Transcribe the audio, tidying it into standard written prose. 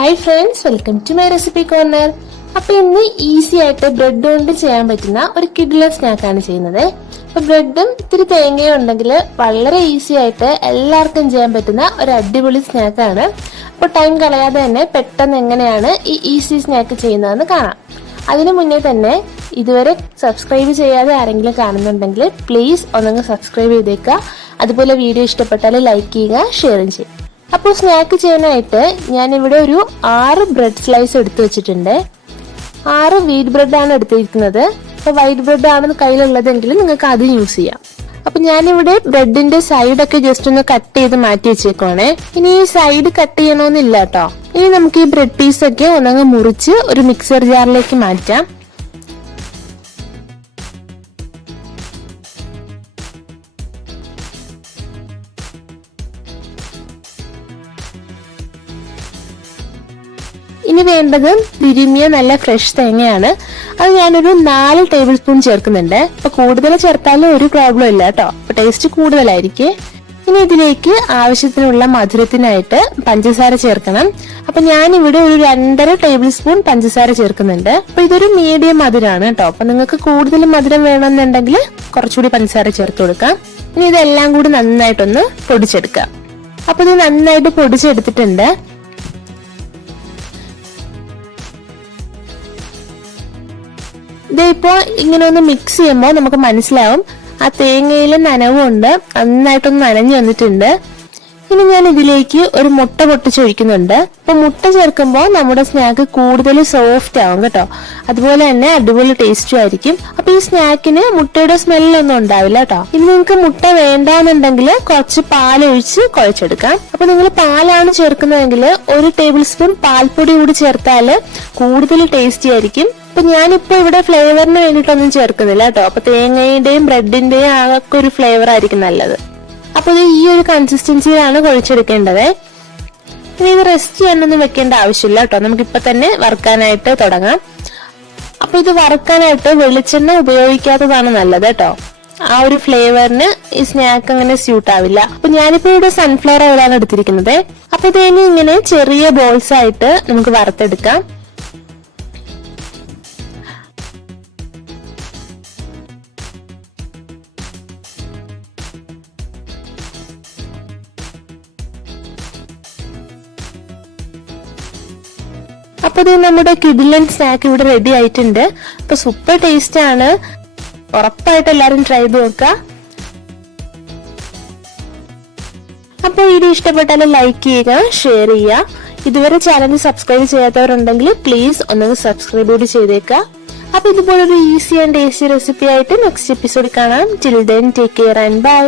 Hi friends, welcome to my recipe corner. അപ്പൊ ഇന്ന് easy ആയിട്ട് ബ്രെഡ് കൊണ്ട് ചെയ്യാൻ പറ്റുന്ന ഒരു കിഡിലൻ സ്നാക്കാണ് ചെയ്യുന്നത്. അപ്പൊ ബ്രെഡും ഇത്തിരി തേങ്ങയും ഉണ്ടെങ്കിൽ വളരെ ഈസി ആയിട്ട് എല്ലാവർക്കും ചെയ്യാൻ പറ്റുന്ന ഒരു അടിപൊളി സ്നാക്കാണ്. അപ്പൊ ടൈം കളയാതെ തന്നെ പെട്ടെന്ന് എങ്ങനെയാണ് ഈ ഈസി സ്നാക്ക് ചെയ്യുന്നതെന്ന് കാണാം. അതിനു മുന്നേ തന്നെ ഇതുവരെ സബ്സ്ക്രൈബ് ചെയ്യാതെ ആരെങ്കിലും കാണുന്നുണ്ടെങ്കിൽ പ്ലീസ് ഒന്നങ്ങ് സബ്സ്ക്രൈബ് ചെയ്തേക്കുക. അതുപോലെ വീഡിയോ ഇഷ്ടപ്പെട്ടാൽ ലൈക്ക് ചെയ്യുക, ഷെയറും ചെയ്യുക. അപ്പോൾ സ്നാക്ക് ചെയ്യാനായിട്ട് ഞാനിവിടെ ഒരു 6 ബ്രെഡ് സ്ലൈസ് എടുത്തു വെച്ചിട്ടുണ്ട്. 6 വീറ്റ് ബ്രെഡാണ് എടുത്തിരിക്കുന്നത്. അപ്പോൾ വൈറ്റ് ബ്രെഡ് ആണ് കയ്യിലുള്ളതെങ്കിൽ നിങ്ങൾക്ക് അത് യൂസ് ചെയ്യാം. അപ്പൊ ഞാനിവിടെ ബ്രെഡിന്റെ സൈഡൊക്കെ ജസ്റ്റ് ഒന്ന് കട്ട് ചെയ്ത് മാറ്റി വെച്ചേക്കുവാണേ. ഇനി ഈ സൈഡ് കട്ട് ചെയ്യണമെന്നില്ല കേട്ടോ. ഇനി നമുക്ക് ഈ ബ്രെഡ് പീസൊക്കെ ഒന്നങ്ങ് മുറിച്ച് ഒരു മിക്സർ ജാറിലേക്ക് മാറ്റാം. ഇനി വേണ്ടത് തിരുമിയ നല്ല ഫ്രഷ് തേങ്ങയാണ്. അത് ഞാനൊരു 4 ടേബിൾ സ്പൂൺ ചേർക്കുന്നുണ്ട്. അപ്പൊ കൂടുതൽ ചേർത്താലും ഒരു പ്രോബ്ലം ഇല്ല കേട്ടോ. അപ്പൊ ടേസ്റ്റ് കൂടുതലായിരിക്കും. ഇനി ഇതിലേക്ക് ആവശ്യത്തിനുള്ള മധുരത്തിനായിട്ട് പഞ്ചസാര ചേർക്കണം. അപ്പൊ ഞാനിവിടെ ഒരു 2.5 ടേബിൾ സ്പൂൺ പഞ്ചസാര ചേർക്കുന്നുണ്ട്. അപ്പൊ ഇതൊരു മീഡിയം മധുരമാണ് കേട്ടോ. അപ്പൊ നിങ്ങൾക്ക് കൂടുതൽ മധുരം വേണമെന്നുണ്ടെങ്കിൽ കുറച്ചുകൂടി പഞ്ചസാര ചേർത്ത് കൊടുക്കാം. ഇനി ഇതെല്ലാം കൂടി നന്നായിട്ടൊന്ന് പൊടിച്ചെടുക്കാം. അപ്പൊ ഇത് നന്നായിട്ട് പൊടിച്ചെടുത്തിട്ടുണ്ട്. ഇതിപ്പോ ഇങ്ങനെ ഒന്ന് മിക്സ് ചെയ്യുമ്പോൾ നമുക്ക് മനസ്സിലാവും ആ തേങ്ങയിലെ നനവുണ്ട്, നന്നായിട്ടൊന്ന് നനഞ്ഞു വന്നിട്ടുണ്ട്. ഇനി ഞാൻ ഇതിലേക്ക് ഒരു മുട്ട പൊട്ടിച്ചൊഴിക്കുന്നുണ്ട്. അപ്പൊ മുട്ട ചേർക്കുമ്പോൾ നമ്മുടെ സ്നാക്ക് കൂടുതൽ സോഫ്റ്റ് ആവും കേട്ടോ. അതുപോലെ തന്നെ അടിപൊളി ടേസ്റ്റും ആയിരിക്കും. അപ്പൊ ഈ സ്നാക്കിന് മുട്ടയുടെ സ്മെല്ലൊന്നും ഉണ്ടാവില്ല കേട്ടോ. ഇനി നിങ്ങൾക്ക് മുട്ട വേണ്ടാന്നുണ്ടെങ്കിൽ കുറച്ച് പാലൊഴിച്ച് കുഴച്ചെടുക്കാം. അപ്പൊ നിങ്ങൾ പാലാണ് ചേർക്കുന്നതെങ്കിൽ 1 ടേബിൾ സ്പൂൺ പാൽപ്പൊടി കൂടി ചേർത്താൽ കൂടുതൽ ടേസ്റ്റി ആയിരിക്കും. അപ്പൊ ഞാനിപ്പോ ഇവിടെ ഫ്ലേവറിന് വേണ്ടിയിട്ടൊന്നും ചേർക്കുന്നില്ല കേട്ടോ. അപ്പൊ തേങ്ങയുടെയും ബ്രെഡിന്റെയും ആകെ ഒരു ഫ്ലേവർ ആയിരിക്കും നല്ലത്. അപ്പൊ ഇത് ഈ ഒരു കൺസിസ്റ്റൻസിയിലാണ് കുഴച്ചെടുക്കേണ്ടത്. ഇനി ഇത് റെസ്റ്റ് ചെയ്യാനൊന്നും വെക്കേണ്ട ആവശ്യമില്ല കേട്ടോ. നമുക്ക് ഇപ്പൊ തന്നെ വറുക്കാനായിട്ട് തുടങ്ങാം. അപ്പൊ ഇത് വറുക്കാനായിട്ട് വെളിച്ചെണ്ണ ഉപയോഗിക്കാത്തതാണ് നല്ലത് കേട്ടോ. ആ ഒരു ഫ്ലേവറിന് ഈ സ്നാക്ക് അങ്ങനെ സ്യൂട്ട് ആവില്ല. അപ്പൊ ഞാനിപ്പോ ഇവിടെ സൺഫ്ലവർ ഓയിലാണ് എടുത്തിരിക്കുന്നത്. അപ്പൊ ഇതിന് ഇങ്ങനെ ചെറിയ ബോൾസ് ആയിട്ട് നമുക്ക് വറുത്തെടുക്കാം. അപ്പൊ ഇത് നമ്മുടെ കിഡിലൻ സ്നാക്ക് ഇവിടെ റെഡി ആയിട്ടുണ്ട്. അപ്പൊ സൂപ്പർ ടേസ്റ്റ് ആണ്. ഉറപ്പായിട്ട് എല്ലാവരും ട്രൈ ചെയ്ത് നോക്കുക. അപ്പൊ വീഡിയോ ഇഷ്ടപ്പെട്ടാൽ ലൈക്ക് ചെയ്യുക, ഷെയർ ചെയ്യുക. ഇതുവരെ ചാനൽ സബ്സ്ക്രൈബ് ചെയ്യാത്തവരുണ്ടെങ്കിൽ പ്ലീസ് ഒന്ന് സബ്സ്ക്രൈബ് കൂടി ചെയ്തേക്കുക. അപ്പൊ ഇതുപോലൊരു ഈസി ആൻഡ് ടേസ്റ്റി റെസിപ്പി ആയിട്ട് നെക്സ്റ്റ് എപ്പിസോഡ് കാണാം. Till then take care and by.